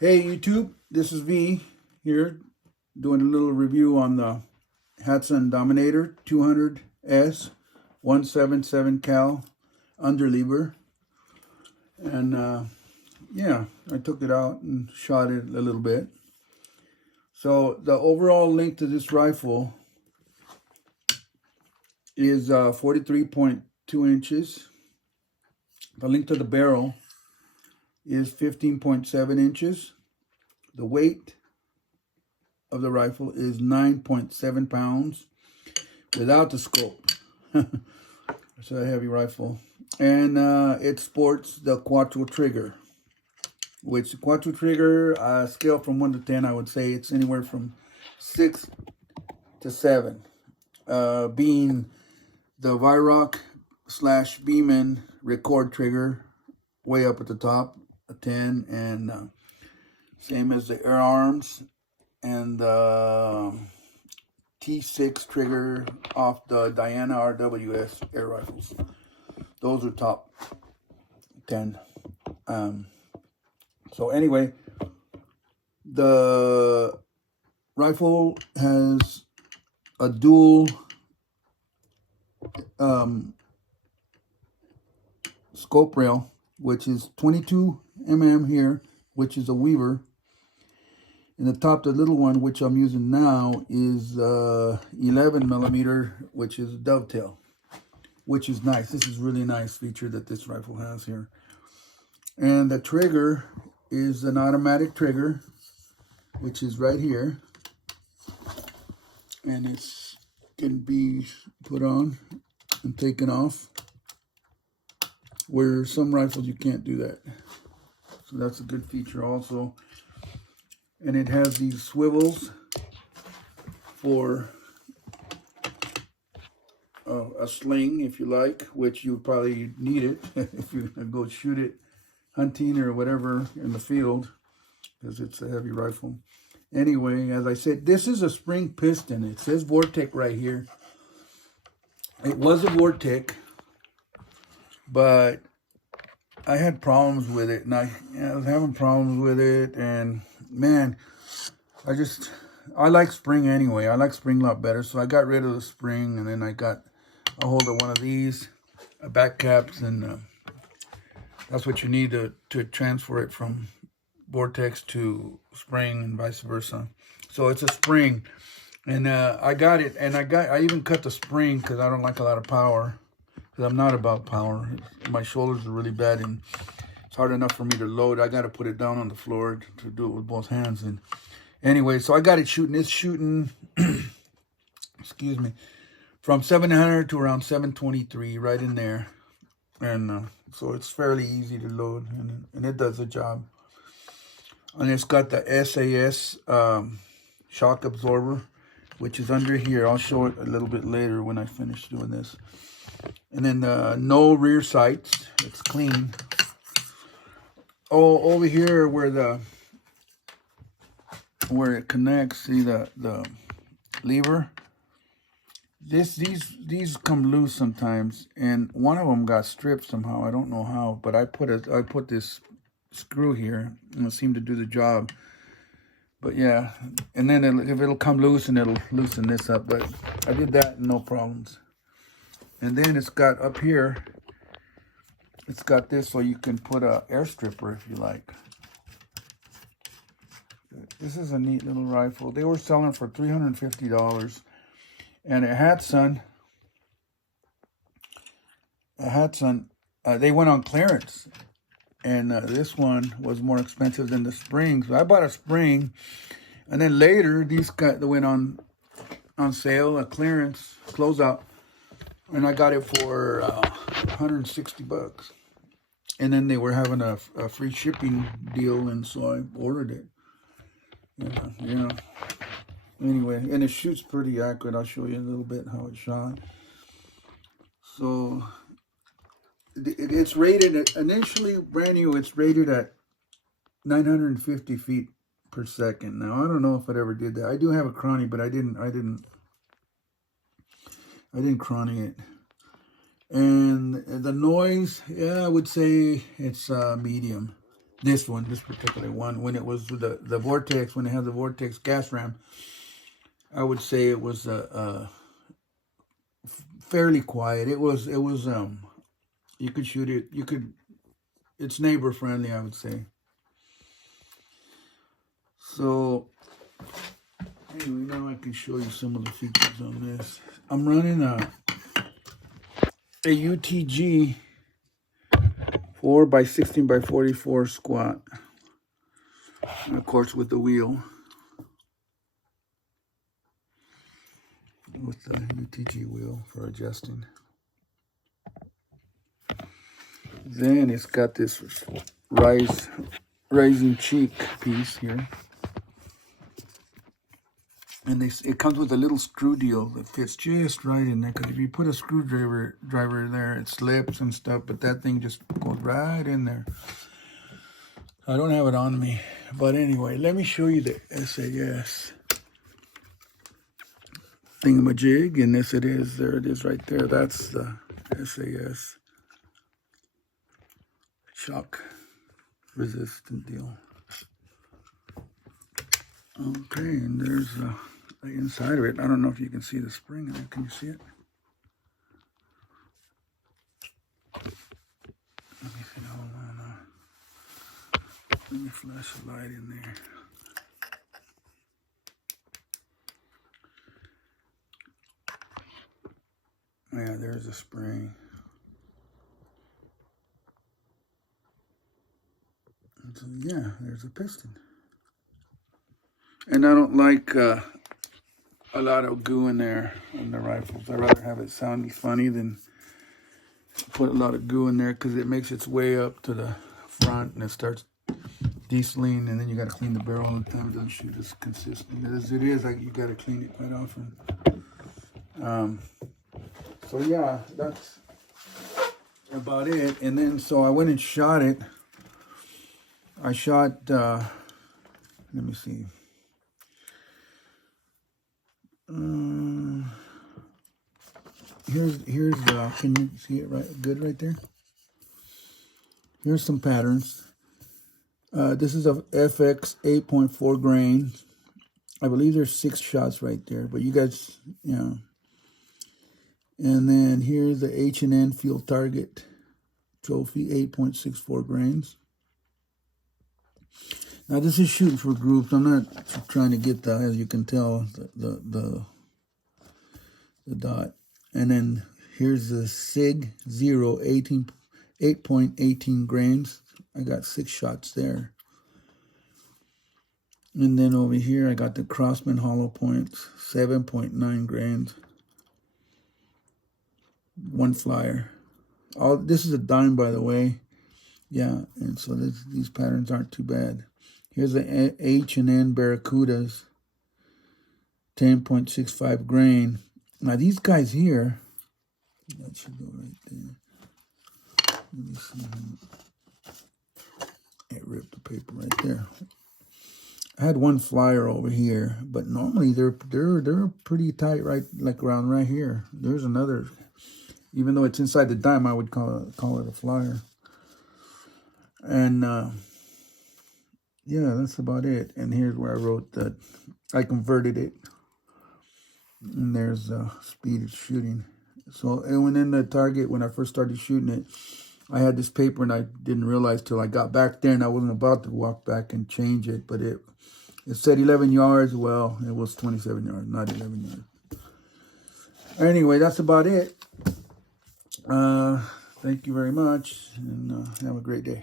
Hey YouTube, this is V here doing a little review on the Hatsun Dominator 200 S.177 cal underlever. And yeah, I took it out and shot it a little bit. So the overall length of this rifle is 43.2 inches. The length of the barrel is 15.7 inches. The weight of the rifle is 9.7 pounds without the scope. It's a heavy rifle. And it sports the Quattro trigger, which the Quattro trigger, scale from 1 to 10, I would say it's anywhere from 6 to 7. Being the Viroc / Beeman record trigger way up at the top, a 10, and same as the Air Arms and the T6 trigger off the Diana RWS air rifles. Those are top 10. So anyway, the rifle has a dual scope rail, which is 22 mm here, which is a Weaver. And the top, the little one, which I'm using now, is 11 millimeter, which is a dovetail, which is nice. This is really nice feature that this rifle has here. And the trigger is an automatic trigger, which is right here. And it's can be put on and taken off, where some rifles you can't do that. So that's a good feature also. And it has these swivels for a sling, if you like, which you probably need it if you're gonna go shoot it hunting or whatever in the field, because it's a heavy rifle. Anyway, as I said, this is a spring piston. It says Vortec right here. It was a Vortec, but I had problems with it, and I was having problems with it, and man, I like spring anyway. I like spring a lot better, so I got rid of the spring, and then I got a hold of one of these back caps, and that's what you need to transfer it from Vortex to spring and vice versa. So it's a spring, and I got it, and I even cut the spring because I don't like a lot of power, because I'm not about power. My shoulders are really bad, and it's hard enough for me to load. I got to put it down on the floor to do it with both hands. And anyway, so I got it shooting. It's shooting, excuse me, from 700 to around 723, right in there. And so it's fairly easy to load, and it does the job. And it's got the SAS shock absorber, which is under here. I'll show it a little bit later when I finish doing this. And then no rear sights. It's clean. Oh, over here where it connects, see the lever. These come loose sometimes, and one of them got stripped somehow. I don't know how, but I put this screw here, and it seemed to do the job. But yeah, and then if it'll come loose, and it'll loosen this up. But I did that, no problems. And then it's got up here, it's got this, so you can put a air stripper if you like. This is a neat little rifle. They were selling for $350. And a Hatsun, they went on clearance. And this one was more expensive than the spring. So I bought a spring. And then later, these they went on sale, a clearance, closeout. And I got it for 160 bucks. And then they were having a free shipping deal, and so I ordered it. Yeah. Anyway, and it shoots pretty accurate. I'll show you a little bit how it shot. So it's rated initially brand new. It's rated at 950 feet per second. Now I don't know if it ever did that. I do have a chrony, but I didn't chrony it. And the noise, yeah, I would say it's medium. This one, this particular one, when it was the Vortex, when it had the Vortex gas ram, I would say it was fairly quiet. It was you could shoot it. It's neighbor friendly, I would say. So anyway, now I can show you some of the features on this. I'm running a UTG 4x16x44 squat, and of course with the wheel, with the UTG wheel for adjusting. Then it's got this rising cheek piece here, and it comes with a little screw deal that fits just right in there, because if you put a screwdriver there, it slips and stuff, but that thing just goes right in there. I don't have it on me, but anyway, let me show you the SAS thingamajig, and this it is. There it is right there. That's the SAS shock resistant deal. Okay, and there's the inside of it. I don't know if you can see the spring in there. Can you see it? Let me see. Hold on. Let me flash a light in there. Yeah, there's a spring. So, yeah, there's a piston. And I don't like a lot of goo in there on the rifles. I'd rather have it sound funny than put a lot of goo in there, because it makes its way up to the front and it starts dieseling, and then you got to clean the barrel all the time. It doesn't shoot as consistent as it is. You got to clean it quite often. So yeah, that's about it. And then so I went and shot it. I shot, let me see. Here's the, can you see it good right there? Here's some patterns. This is a FX 8.4 grain. I believe there's 6 shots right there, but you guys, you know. And then here's the H&N Field Target Trophy 8.64 grains. Now this is shooting for groups. I'm not trying to get the, as you can tell, the dot. And then here's the SIG 0 8.18 grains. I got 6 shots there. And then over here I got the Crossman hollow points, 7.9 grains. 1 flyer. This is a dime, by the way. Yeah, and so these patterns aren't too bad. Here's the H&N Barracudas, 10.65 grain. Now these guys here, that should go right there. Let me see. It ripped the paper right there. I had 1 flyer over here, but normally they're pretty tight, right, like around right here. There's another. Even though it's inside the dime, I would call it a flyer. And yeah, that's about it. And here's where I wrote that I converted it. And there's speed of shooting. So it went in the target when I first started shooting it. I had this paper and I didn't realize till I got back there, and I wasn't about to walk back and change it, but it said 11 yards. Well, it was 27 yards, not 11 yards. Anyway, that's about it. Thank you very much, and have a great day.